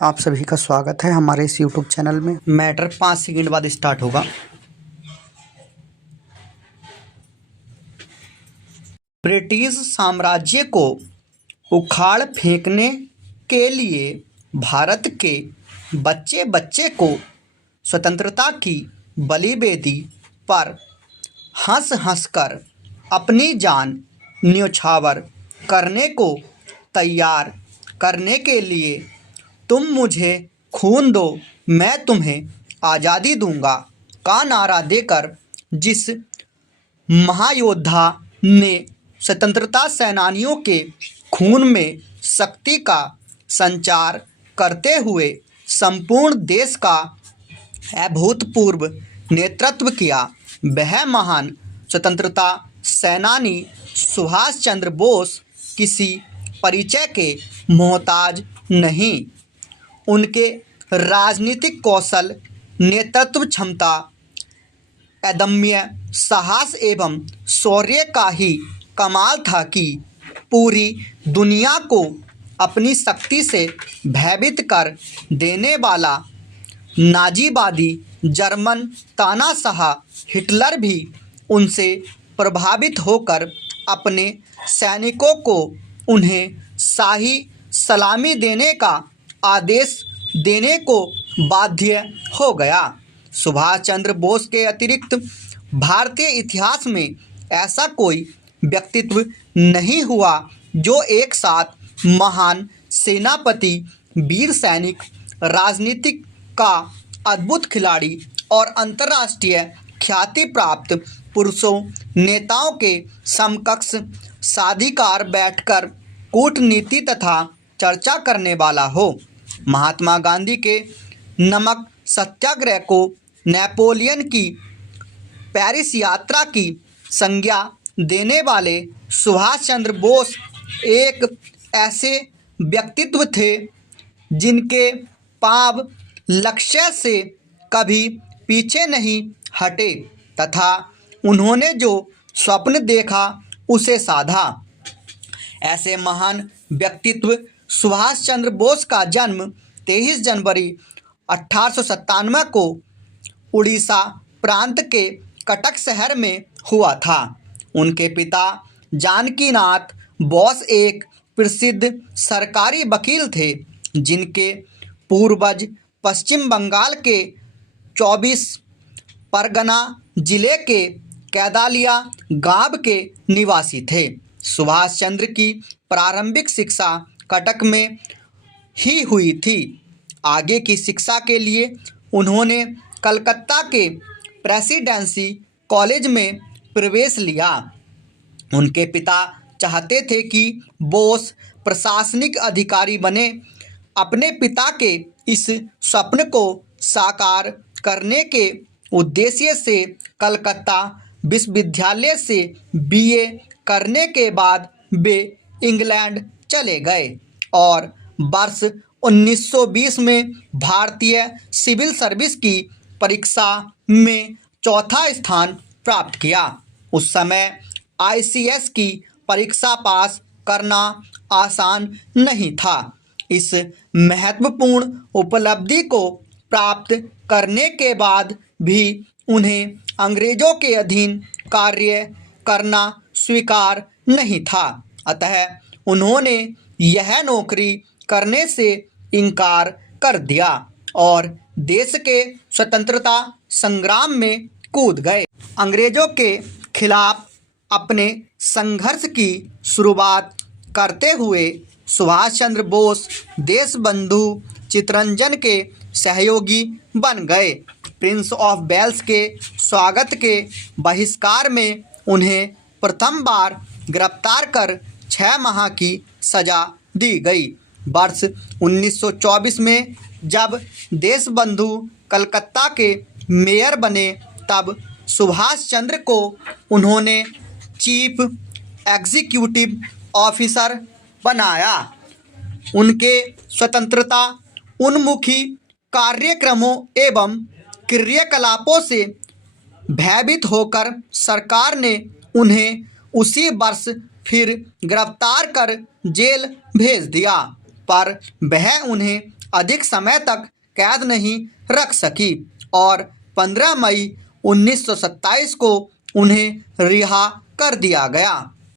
आप सभी का स्वागत है हमारे इस YouTube चैनल में। मैटर 5 सेकंड बाद स्टार्ट होगा। ब्रिटिश साम्राज्य को उखाड़ फेंकने के लिए भारत के बच्चे बच्चे को स्वतंत्रता की बलिवेदी पर हंस हंस कर अपनी जान न्यौछावर करने को तैयार करने के लिए तुम मुझे खून दो मैं तुम्हें आज़ादी दूंगा का नारा देकर जिस महायोद्धा ने स्वतंत्रता सेनानियों के खून में शक्ति का संचार करते हुए संपूर्ण देश का अभूतपूर्व नेतृत्व किया, वह महान स्वतंत्रता सेनानी सुभाष चंद्र बोस किसी परिचय के मोहताज नहीं। उनके राजनीतिक कौशल, नेतृत्व क्षमता, अदम्य साहस एवं शौर्य का ही कमाल था कि पूरी दुनिया को अपनी शक्ति से भयभीत कर देने वाला नाजीवादी जर्मन तानाशाह हिटलर भी उनसे प्रभावित होकर अपने सैनिकों को उन्हें शाही सलामी देने का आदेश देने को बाध्य हो गया। सुभाष चंद्र बोस के अतिरिक्त भारतीय इतिहास में ऐसा कोई व्यक्तित्व नहीं हुआ जो एक साथ महान सेनापति, वीर सैनिक, राजनीतिक का अद्भुत खिलाड़ी और अंतर्राष्ट्रीय ख्याति प्राप्त पुरुषों नेताओं के समकक्ष साधिकार बैठकर कूटनीति तथा चर्चा करने वाला हो। महात्मा गांधी के नमक सत्याग्रह को, नेपोलियन की पेरिस यात्रा की संज्ञा देने वाले सुभाष चंद्र बोस एक ऐसे व्यक्तित्व थे जिनके पांव लक्ष्य से कभी पीछे नहीं हटे तथा उन्होंने जो स्वप्न देखा उसे साधा। ऐसे महान व्यक्तित्व सुभाष चंद्र बोस का जन्म 23 जनवरी 1897 को उड़ीसा प्रांत के कटक शहर में हुआ था। उनके पिता जानकीनाथ बोस एक प्रसिद्ध सरकारी वकील थे जिनके पूर्वज पश्चिम बंगाल के 24 परगना जिले के कैदालिया गांव के निवासी थे। सुभाष चंद्र की प्रारंभिक शिक्षा कटक में ही हुई थी। आगे की शिक्षा के लिए उन्होंने कलकत्ता के प्रेसिडेंसी कॉलेज में प्रवेश लिया। उनके पिता चाहते थे कि बोस प्रशासनिक अधिकारी बने। अपने पिता के इस स्वप्न को साकार करने के उद्देश्य से कलकत्ता विश्वविद्यालय से बीए करने के बाद वे इंग्लैंड चले गए और वर्ष 1920 में भारतीय सिविल सर्विस की परीक्षा में चौथा स्थान प्राप्त किया। उस समय आईसीएस की परीक्षा पास करना आसान नहीं था। इस महत्वपूर्ण उपलब्धि को प्राप्त करने के बाद भी उन्हें अंग्रेजों के अधीन कार्य करना स्वीकार नहीं था, अतः उन्होंने यह नौकरी करने से इनकार कर दिया और देश के स्वतंत्रता संग्राम में कूद गए। अंग्रेजों के खिलाफ अपने संघर्ष की शुरुआत करते हुए सुभाष चंद्र बोस देशबंधु चित्तरंजन के सहयोगी बन गए। प्रिंस ऑफ वेल्स के स्वागत के बहिष्कार में उन्हें प्रथम बार गिरफ्तार कर 6 माह की सजा दी गई। वर्ष 1924 में जब देशबंधु कलकत्ता के मेयर बने तब सुभाष चंद्र को उन्होंने चीफ एग्जीक्यूटिव ऑफिसर बनाया। उनके स्वतंत्रता उन्मुखी कार्यक्रमों एवं क्रियाकलापों से भयभीत होकर सरकार ने उन्हें उसी वर्ष फिर गिरफ्तार कर जेल भेज दिया, पर वह उन्हें अधिक समय तक कैद नहीं रख सकी और 15 मई 1927 को उन्हें रिहा कर दिया गया।